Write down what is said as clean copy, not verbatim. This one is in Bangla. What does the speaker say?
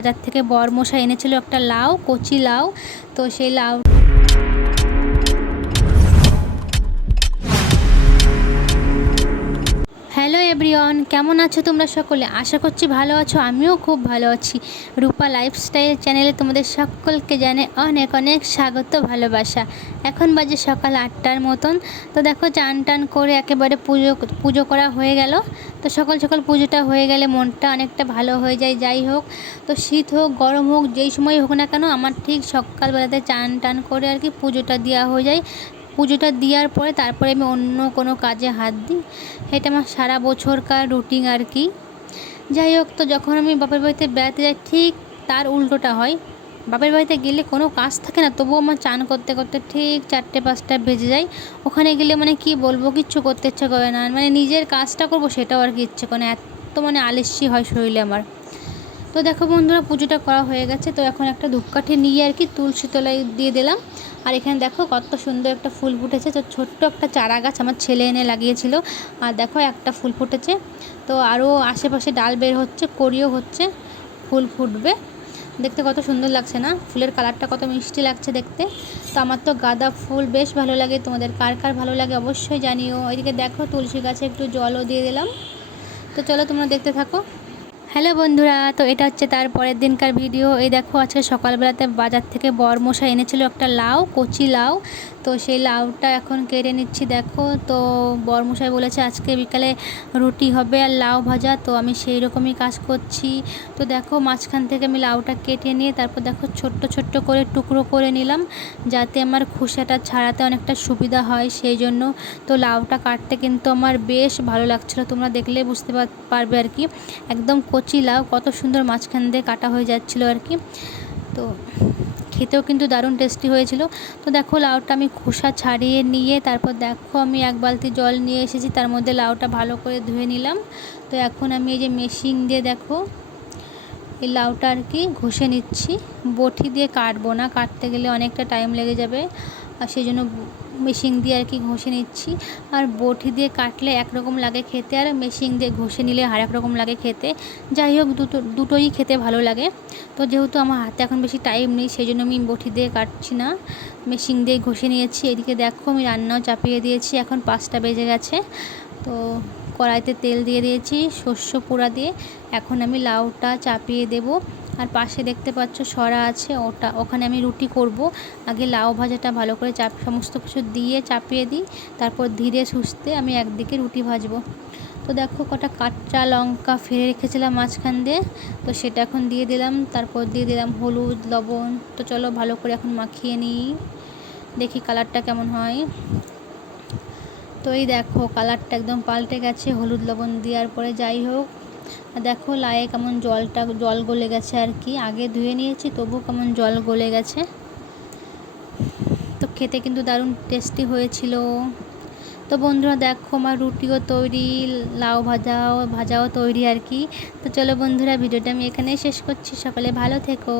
বাজার থেকে বরমশাই এনেছিল একটা লাউ, কচি লাউ। তো সেই লাউ হ্যালো এভরিওয়ান, কেমন আছো তোমরা সকলে? আশা করছি ভালো আছো। আমিও খুব ভালো আছি। রূপা লাইফস্টাইল চ্যানেলে তোমাদের সকলকে জানে অনেক অনেক স্বাগত, ভালোবাসা। এখন বাজে সকাল 8টার মতন। তো দেখো, চান টান করে একেবারে পুজো করা হয়ে গেল। তো সকাল সকাল পুজোটা হয়ে গেলে মনটা অনেকটা ভালো হয়ে যায়। যাই হোক, তো শীত হোক গরম হোক যেই সময় হোক না কেন, আমার ঠিক সকালবেলাতে চান টান করে আর কি পুজোটা দেওয়া হয়ে যায়। পুজোটা দেওয়ার পরে তারপরে আমি অন্য কোনো কাজে হাত দিই। এটা আমার সারা বছরকার রুটিন আর কি। যাই হোক, তো যখন আমি বাপের বাড়িতে বেড়াতে যাই ঠিক তার উল্টোটা হয়। বাপের বাড়িতে গেলে কোনো কাজ থাকে না, তবুও আমার চান করতে করতে ঠিক 4টে-5টা বেজে যায়। ওখানে গেলে মানে কি বলবো, কিচ্ছু করতে ইচ্ছা করে না, মানে নিজের কাজটা করবো সেটাও আর কি ইচ্ছে করে না, এত মানে আলস্যি হয় শরীরে আমার। তো দেখো বন্ধুরা, পুজোটা করা হয়ে গেছে। তো এখন একটা ধূপকাঠি নিয়ে আর কি তুলসী তলায় দিয়ে দিলাম। আর এখানে দেখো কত সুন্দর একটা ফুল ফুটেছে। তো ছোট্ট একটা চারা গাছ আমার ছেলে এনে লাগিয়েছিল। আর দেখো একটা ফুল ফুটেছে। তো আরও আশেপাশে ডাল বের হচ্ছে, কড়িও হচ্ছে, ফুল ফুটবে। দেখতে কত সুন্দর লাগছে না? ফুলের কালারটা কত মিষ্টি লাগছে দেখতে। তো আমার তো গাঁদা ফুল বেশ ভালো লাগে। তোমাদের কার কার ভালো লাগে অবশ্যই জানিও। ওইদিকে দেখো তুলসী গাছে একটু জলও দিয়ে দিলাম। তো চলো তোমরা দেখতে থাকো। হ্যালো বন্ধুরা, তো এটা হচ্ছে তার পরের দিনকার ভিডিও। এই দেখো, আজকে সকালবেলাতে বাজার থেকে বরমশাই এনেছিল একটা লাউ, কচি লাউ। তো সেই লাউটা এখন কেটে নিচ্ছি। দেখো, তো বরমশাই বলেছে আজকে বিকালে রুটি হবে আর লাউ ভাজা, তো আমি সেই রকমই কাজ করছি। তো দেখো, মাঝখান থেকে আমি লাউটা কেটে নিয়ে তারপর দেখো ছোট্ট ছোট্ট করে টুকরো করে নিলাম, যাতে আমার খোসাটা ছাড়াতে অনেকটা সুবিধা হয় সেই জন্য। তো লাউটা কাটতে কিন্তু আমার বেশ ভালো লাগছিলো, তোমরা দেখলেই বুঝতে পারবে আর কি। একদম কচি লাউ, কত সুন্দর মাঝখান দিয়ে কাটা হয়ে যাচ্ছিলো আর কি। তো খেতেও কিন্তু দারুণ টেস্টি হয়েছিল। তো দেখো, লাউটা আমি খোসা ছাড়িয়ে নিয়ে তারপর দেখো আমি এক বালতি জল নিয়ে এসেছি, তার মধ্যে লাউটা ভালো করে ধুয়ে নিলাম। তো এখন আমি এই যে মেশিন দিয়ে দেখো এই লাউটা আর কি ঘষে নিচ্ছি। বটি দিয়ে কাটবো না, কাটতে গেলে অনেকটা টাইম লেগে যাবে, আর সেই জন্য মেশিন দিয়ে আর কি ঘষে নিচ্ছি। আর বটি দিয়ে কাটলে একরকম লাগে খেতে, আর মেশিন দিয়ে ঘষে নিলে আর এক রকম লাগে খেতে। যাই হোক, দুটোই খেতে ভালো লাগে। তো যেহেতু আমার হাতে এখন বেশি টাইম নেই সেই জন্য আমি বটি দিয়ে কাটছি না, মেশিন দিয়ে ঘষে নিয়েছি। এদিকে দেখো আমি রান্নাও চাপিয়ে দিয়েছি, এখন 5টা বেজে গেছে। তো কড়াইতে তেল দিয়ে দিয়েছি শস্য পোড়া দিয়ে। এখন আমি লাউটা চাপিয়ে দেব। আর পাশে দেখতে পাচ্ছ সরা আছে, ওখানে আমি রুটি করব। আগে লাউ ভাজাটা ভালো করে সমস্ত কিছু দিয়ে চাপিয়ে দিই, তারপর ধীরে সুস্থে আমি একদিকে রুটি ভাজবো। তো দেখো, কটা কাঁচা লঙ্কা ফেলে রেখেছিলাম মাঝখান দিয়ে, তো সেটা এখন দিয়ে দিলাম। তারপর দিয়ে দিলাম হলুদ, লবণ। তো চলো ভালো করে এখন মাখিয়ে নিই, দেখি কালারটা কেমন হয়। তো এই দেখো কালারটা একদম পাল্টে গেছে হলুদ লবণ দেওয়ার পরে। যাই হোক, দেখো লায়ে কেমন জল গলে গেছে আর কি। আগে ধুয়ে নিয়েছি তবু কেমন জল গলে গেছে। তো খেতে কিন্তু দারুণ টেস্টি হয়েছিল। তো বন্ধুরা দেখো, আমার রুটিও তৈরি, লাউ ভাজাও তৈরি আর কি। তো চলো বন্ধুরা, ভিডিওটা আমি এখানেই শেষ করছি। সকালে ভালো থেকো।